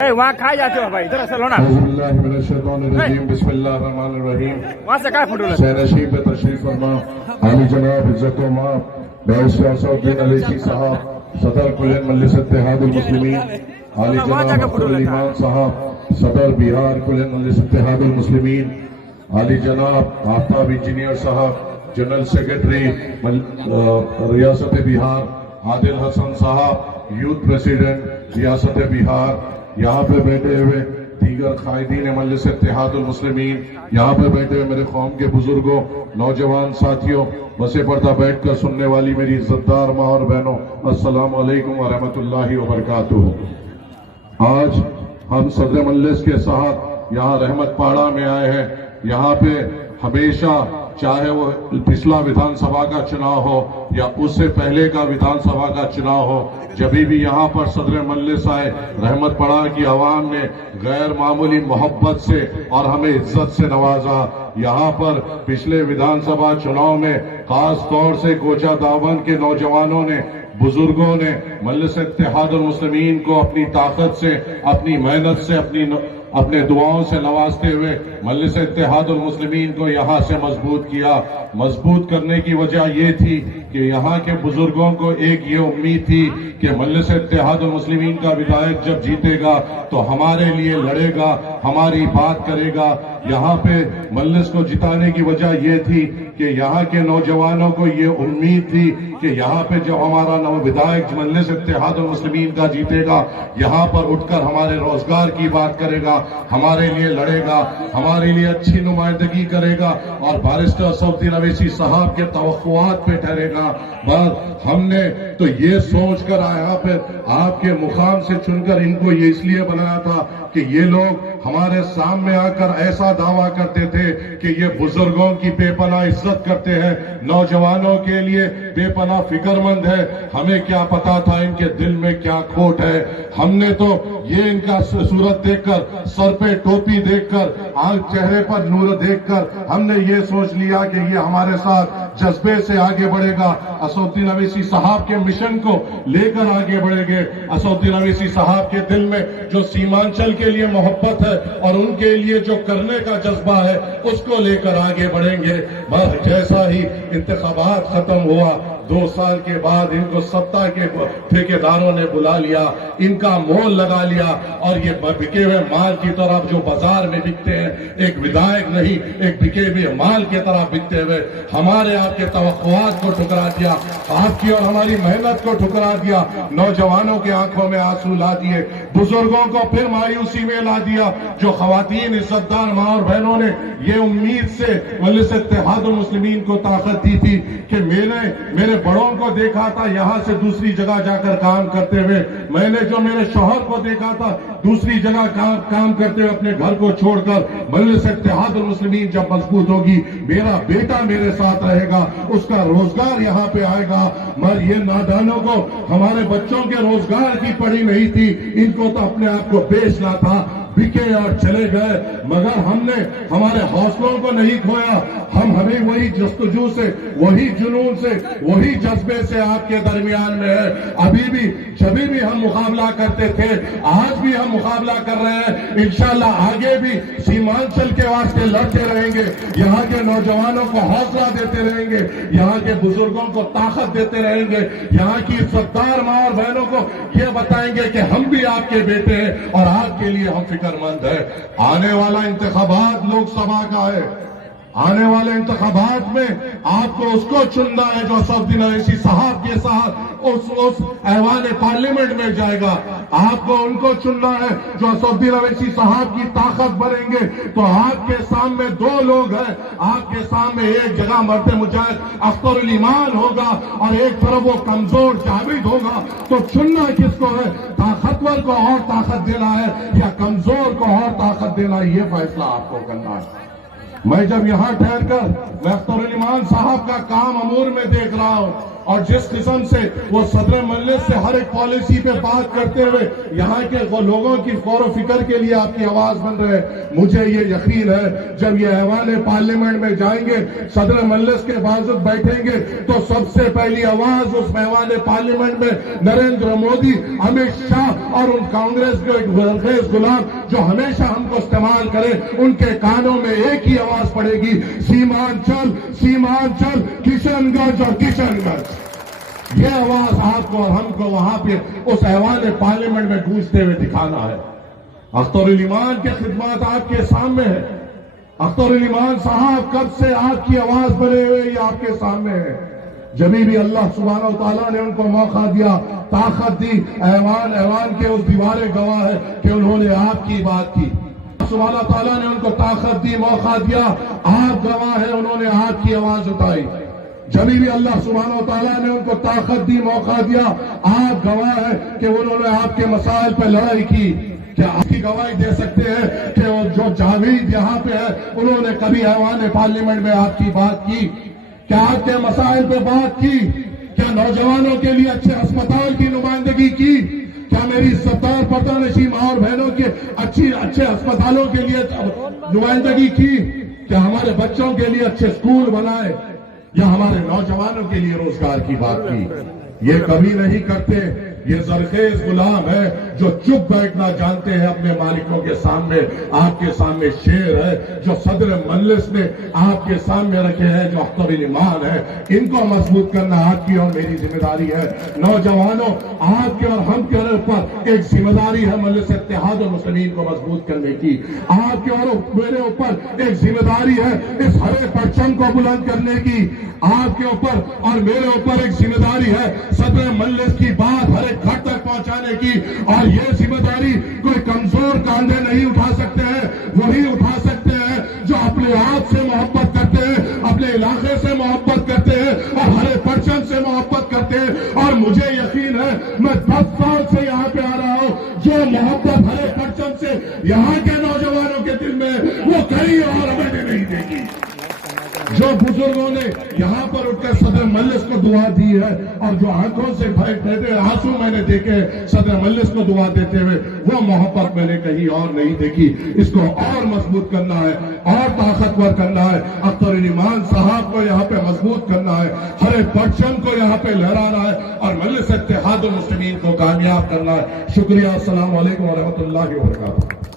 وہاں کھائے جاتے ہو بھائی، ادھر اصل ہونا بسم اللہ الرحمن الرحیم۔ وہاں سے کیا فوٹو سینشی پہ تشریف فرما عالی جناب عزت و ماں بیعث اسد الدین اویسی صاحب صدر کل مجلس اتحاد المسلمین، عالی جناب اختر علی خان صاحب صدر بہار کل مجلس اتحاد المسلمین، عالی جناب آفتاب انجینئر صاحب جنرل سیکرٹری ریاست بہار، عادل حسن صاحب یوتھ پریسیڈنٹ ریاست بہار، یہاں پہ بیٹھے ہوئے دیگر قائدین مجلس اتحاد المسلمین، یہاں پہ بیٹھے ہوئے میرے قوم کے بزرگوں، نوجوان ساتھیوں، بسے پردہ بیٹھ کر سننے والی میری عزتدار ماں اور بہنوں، السلام علیکم ورحمۃ اللہ وبرکاتہ۔ آج ہم صدر مجلس کے ساتھ یہاں رحمت پاڑہ میں آئے ہیں۔ یہاں پہ ہمیشہ چاہے وہ پچھلا ویدھان سبھا کا چناؤ ہو یا اس سے پہلے کا ویدھان سبھا کا چناؤ ہو، جبھی بھی یہاں پر صدر مجلس آئے، رحمت پاڑہ کی عوام نے غیر معمولی محبت سے اور ہمیں عزت سے نوازا۔ یہاں پر پچھلے ویدھان سبھا چناؤ میں خاص طور سے کوچہ دامن کے نوجوانوں نے، بزرگوں نے مجلس اتحاد المسلمین کو اپنی طاقت سے، اپنی محنت سے، اپنے دعاؤں سے نوازتے ہوئے مجلس اتحاد المسلمین کو یہاں سے مضبوط کیا۔ مضبوط کرنے کی وجہ یہ تھی کہ یہاں کے بزرگوں کو ایک یہ امید تھی کہ مجلس اتحاد المسلمین کا ودھائک جب جیتے گا تو ہمارے لیے لڑے گا، ہماری بات کرے گا۔ یہاں پہ مجلس کو جتانے کی وجہ یہ تھی کہ یہاں کے نوجوانوں کو یہ امید تھی کہ یہاں پہ جب ہمارا ودھائک مجلس اتحاد المسلمین کا جیتے گا، یہاں پر اٹھ کر ہمارے روزگار کی بات کرے گا، ہمارے لیے لڑے گا، ہمارے لیے اچھی نمائندگی کرے گا اور بارسٹر اسد الدین اویسی صاحب کے توقعات پہ ٹھہرے گا۔ بس ہم نے تو یہ سوچ کر یہاں پہ آپ کے مقام سے چن کر ان کو یہ اس لیے بنایا تھا کہ یہ لوگ ہمارے سامنے آ کر ایسا دعویٰ کرتے تھے کہ یہ بزرگوں کی بے پناہ عزت کرتے ہیں، نوجوانوں کے لیے بے پناہ فکر مند ہے۔ ہمیں کیا پتا تھا ان کے دل میں کیا کھوٹ ہے۔ ہم نے تو یہ ان کا صورت دیکھ کر، سر پہ ٹوپی دیکھ کر، چہرے پر نور دیکھ کر ہم نے یہ سوچ لیا کہ یہ ہمارے ساتھ جذبے سے آگے بڑھے گا، اسد الدین اویسی صاحب کے مشن کو لے کر آگے بڑھیں گے۔ اسد الدین اویسی صاحب کے دل میں جو سیمانچل کے لیے محبت ہے اور ان کے لیے جو کرنے کا جذبہ ہے اس کو لے کر آگے بڑھیں گے۔ بس جیسا ہی انتخابات ختم ہوا، 2 سال کے بعد ان کو سطح کے ٹھیکیداروں نے بلا لیا، ان کا مول لگا لیا اور یہ بکے ہوئے مال کی طرف جو بازار میں بکتے ہیں، ایک ودھائک نہیں، ایک بکے ہوئے مال کی طرف بکتے ہوئے ہمارے آپ کے توقعات کو ٹھکرا دیا، آپ کی اور ہماری محنت کو ٹھکرا دیا، نوجوانوں کے آنکھوں میں آنسو لا دیے، بزرگوں کو پھر مایوسی میں لا دیا۔ جو خواتین عزتدار ماں اور بہنوں نے یہ امید سے مجلس اتحاد المسلمین کو طاقت دی تھی کہ میرے بڑوں کو دیکھا تھا یہاں سے دوسری جگہ جا کر کام کرتے ہوئے، میں نے جو میرے شوہر کو دیکھا تھا دوسری جگہ کام کرتے ہوئے اپنے گھر کو چھوڑ کر، مجلس اتحاد المسلمین جب مضبوط ہوگی میرا بیٹا میرے ساتھ رہے گا، اس کا روزگار یہاں پہ آئے گا۔ مگر یہ نادانوں کو ہمارے بچوں کے روزگار کی پڑی نہیں تھی، ان کو تو اپنے آپ کو بیچنا تھا، بکے اور چلے گئے۔ مگر ہم نے ہمارے حوصلوں کو نہیں کھویا، ہمیں وہی جستجو سے، وہی جنون سے، وہی جذبے سے آپ کے درمیان میں ہے۔ ابھی بھی جبھی بھی ہم مقابلہ کرتے تھے، آج بھی ہم مقابلہ کر رہے ہیں، انشاءاللہ آگے بھی سیمانچل کے واسطے لڑتے رہیں گے، یہاں کے نوجوانوں کو حوصلہ دیتے رہیں گے، یہاں کے بزرگوں کو طاقت دیتے رہیں گے، یہاں کی عزتدار ماں اور بہنوں کو یہ بتائیں گے کہ ہم بھی آپ کے بیٹے ہیں اور آپ کے لیے ہم فکر مند ہے۔ آنے والا انتخابات لوک سبھا کا ہے، آنے والے انتخابات میں آپ کو اس کو چننا ہے جو اسد الدین اویسی صاحب کے ساتھ اس ایوان پارلیمنٹ میں جائے گا۔ آپ کو ان کو چننا ہے جو اسد الدین اویسی صاحب کی طاقت بنیں گے۔ تو آپ کے سامنے 2 لوگ ہیں، آپ کے سامنے ایک جگہ مرد مجاہد اختر علی خان ہوگا اور ایک طرف وہ کمزور جاوید ہوگا۔ تو چننا کس کو ہے؟ طاقتور کو اور طاقت دینا ہے یا کمزور کو اور طاقت دینا ہے؟ یہ فیصلہ آپ کو کرنا ہے۔ میں جب یہاں ٹھہر کر میں اختر علی خان صاحب کا کام امور میں دیکھ رہا ہوں، اور جس قسم سے وہ صدر مجلس سے ہر ایک پالیسی پہ بات کرتے ہوئے یہاں کے وہ لوگوں کی غور و فکر کے لیے آپ کی آواز بن رہے ہیں، مجھے یہ یقین ہے جب یہ ایوان پارلیمنٹ میں جائیں گے، صدر مجلس کے بازو بیٹھیں گے تو سب سے پہلی آواز اس ایوان پارلیمنٹ میں نریندر مودی، امت شاہ اور ان کانگریس کے ایک بلخیز غلام جو ہمیشہ ہم کو استعمال کرے، ان کے کانوں میں ایک ہی آواز پڑے گی، سیمانچل سیمانچل، کشن گنج اور کشن گنج۔ یہ آواز آپ کو اور ہم کو وہاں پہ اس ایوان پارلیمنٹ میں گونجتے ہوئے دکھانا ہے۔ اختر الایمان کے خدمات آپ کے سامنے ہے۔ اختر الایمان صاحب کب سے آپ کی آواز بنے ہوئے یہ آپ کے سامنے ہے۔ جبھی بھی اللہ سبحانہ و تعالیٰ نے ان کو موقع دیا، طاقت دی، ایوان کے اس دیوارے گواہ ہے کہ انہوں نے آپ کی بات کی۔ سبحانہ تعالیٰ نے ان کو طاقت دی، موقع دیا، آپ گواہ ہیں انہوں نے آپ کی آواز اٹھائی۔ جبھی بھی اللہ سبحانہ و تعالیٰ نے ان کو طاقت دی، موقع دیا، آپ گواہ ہیں کہ انہوں نے آپ کے مسائل پہ لڑائی کی۔ کیا آپ کی گواہی دے سکتے ہیں کہ جو جاوید یہاں پہ ہے انہوں نے کبھی ایوان پارلیمنٹ میں آپ کی بات کی؟ کیا آپ کے مسائل پہ بات کی؟ کیا نوجوانوں کے لیے اچھے اسپتال کی نمائندگی کی؟ کیا میری 70 پردہ نشین ماں اور بہنوں کے اچھے اسپتالوں کے لیے نمائندگی کی؟ کیا ہمارے بچوں کے لیے اچھے اسکول بنائے یا ہمارے نوجوانوں کے لیے روزگار کی بات کی؟ یہ کبھی نہیں کرتے۔ یہ زرخیز غلام ہے جو چپ بیٹھنا جانتے ہیں اپنے مالکوں کے سامنے۔ آپ کے سامنے شیر ہے جو صدر مجلس نے آپ کے سامنے رکھے ہیں، جو اختر الایمان ہے۔ ان کو مضبوط کرنا آپ کی اور میری ذمہ داری ہے۔ نوجوانوں، آپ کے اور ہم کے اوپر ایک ذمہ داری ہے مجلس اتحاد المسلمین کو مضبوط کرنے کی۔ آپ کے اور میرے اوپر ایک ذمہ داری ہے اس ہرے پرچم کو بلند کرنے کی۔ آپ کے اوپر اور میرے اوپر ایک ذمہ داری ہے صدر مجلس کی بات ہر ایک گھر تک پہنچانے کی، اور یہ ذمہ داری کوئی کمزور کاندھے نہیں اٹھا سکتے ہیں، وہی اٹھا سکتے ہیں جو اپنے آپ سے محبت کرتے ہیں، اپنے علاقے سے محبت کرتے ہیں اور ہر پرچم سے محبت کرتے ہیں۔ اور مجھے یقین ہے میں 10 سال سے یہاں پہ آ رہا ہوں، جو محبت ہر پرچم سے یہاں کے نوجوانوں کے دل میں وہ کہیں اور ہمیں نہیں دے گی۔ جو بزرگوں نے یہاں پر اٹھ کر صدر مجلس کو دعا دی ہے اور جو آنکھوں سے آنسو میں نے دیکھے صدر مجلس کو دعا دیتے ہوئے، وہ محبت میں نے کہیں اور نہیں دیکھی۔ اس کو اور مضبوط کرنا ہے، اور طاقتور کرنا ہے۔ اختر الایمان صاحب کو یہاں پہ مضبوط کرنا ہے، ہر پرچم کو یہاں پہ لہرانا ہے اور مجلس اتحاد المسلمین کو کامیاب کرنا ہے۔ شکریہ، السلام علیکم ورحمۃ اللہ وبرکاتہ۔